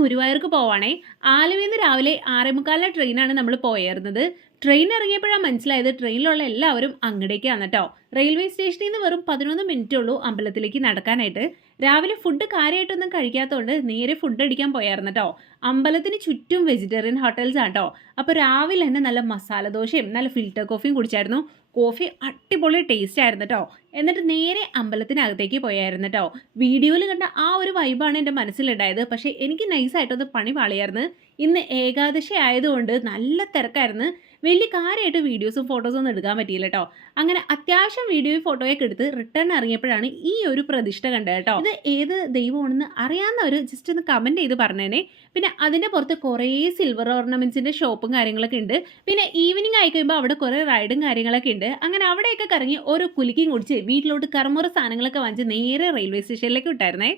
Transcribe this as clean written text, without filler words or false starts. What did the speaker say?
ഗുരുവായൂർക്ക് പോവാണേ. ആലുവയിൽ രാവിലെ 6:45 ട്രെയിനാണ് നമ്മൾ പോയായിരുന്നത്. ട്രെയിൻ ഇറങ്ങിയപ്പോഴാണ് മനസ്സിലായത് ട്രെയിനിലുള്ള എല്ലാവരും അങ്ങടേക്കാണ് ട്ടോ. റെയിൽവേ സ്റ്റേഷനിൽ നിന്ന് വെറും 11 മിനിറ്റേ ഉള്ളൂ അമ്പലത്തിലേക്ക് നടക്കാനായിട്ട്. രാവിലെ ഫുഡ് കാര്യമായിട്ടൊന്നും കഴിക്കാത്തതുകൊണ്ട് നേരെ ഫുഡ് അടിക്കാൻ പോയായിരുന്നു ട്ടോ. അമ്പലത്തിന് ചുറ്റും വെജിറ്റേറിയൻ ഹോട്ടൽസ് ആട്ടോ. അപ്പോൾ രാവിലെ തന്നെ നല്ല മസാല ദോശയും നല്ല ഫിൽറ്റർ കോഫിയും കുടിച്ചായിരുന്നു. കോഫി അടിപൊളി ടേസ്റ്റ് ആയിരുന്നു ട്ടോ. എന്നിട്ട് നേരെ അമ്പലത്തിനകത്തേക്ക് പോയായിരുന്നു ട്ടോ. വീഡിയോയിൽ കണ്ട ആ ഒരു വൈബാണ് എൻ്റെ മനസ്സിലുണ്ടായത്. പക്ഷേ എനിക്ക് നൈസായിട്ടൊന്ന് പണി പാളിയായിരുന്നു. ഇന്ന് ഏകാദശി ആയതുകൊണ്ട് നല്ല തിരക്കായിരുന്നു. വലിയ കാര്യമായിട്ട് വീഡിയോസും ഫോട്ടോസും ഒന്നും എടുക്കാൻ പറ്റിയില്ല ട്ടോ. അങ്ങനെ അത്യാവശ്യം വീഡിയോയും ഫോട്ടോയൊക്കെ എടുത്ത് റിട്ടേൺ ഇറങ്ങിയപ്പോഴാണ് ഈ ഒരു പ്രതിഷ്ഠ കണ്ടത് കേട്ടോ. ഇത് ഏത് ദൈവമാണെന്ന് അറിയാവുന്നവർ ജസ്റ്റ് ഒന്ന് കമൻറ്റ് ചെയ്ത് പറഞ്ഞേനെ. പിന്നെ അതിൻ്റെ പുറത്ത് കുറേ സിൽവർ ഓർണമെൻറ്റ്സിൻ്റെ ഷോപ്പും കാര്യങ്ങളൊക്കെ ഉണ്ട്. പിന്നെ ഈവനിങ് ആയി കഴിയുമ്പോൾ അവിടെ കുറേ റൈഡും കാര്യങ്ങളൊക്കെ ഉണ്ട്. അങ്ങനെ അവിടെയൊക്കെ കറങ്ങി ഓരോ കുലുക്കിയും കുടിച്ച് വീട്ടിലോട്ട് കർമ്മൂറ സാധനങ്ങളൊക്കെ വാങ്ങിച്ച് നേരെ റെയിൽവേ സ്റ്റേഷനിലേക്ക് വിട്ടായിരുന്നേ.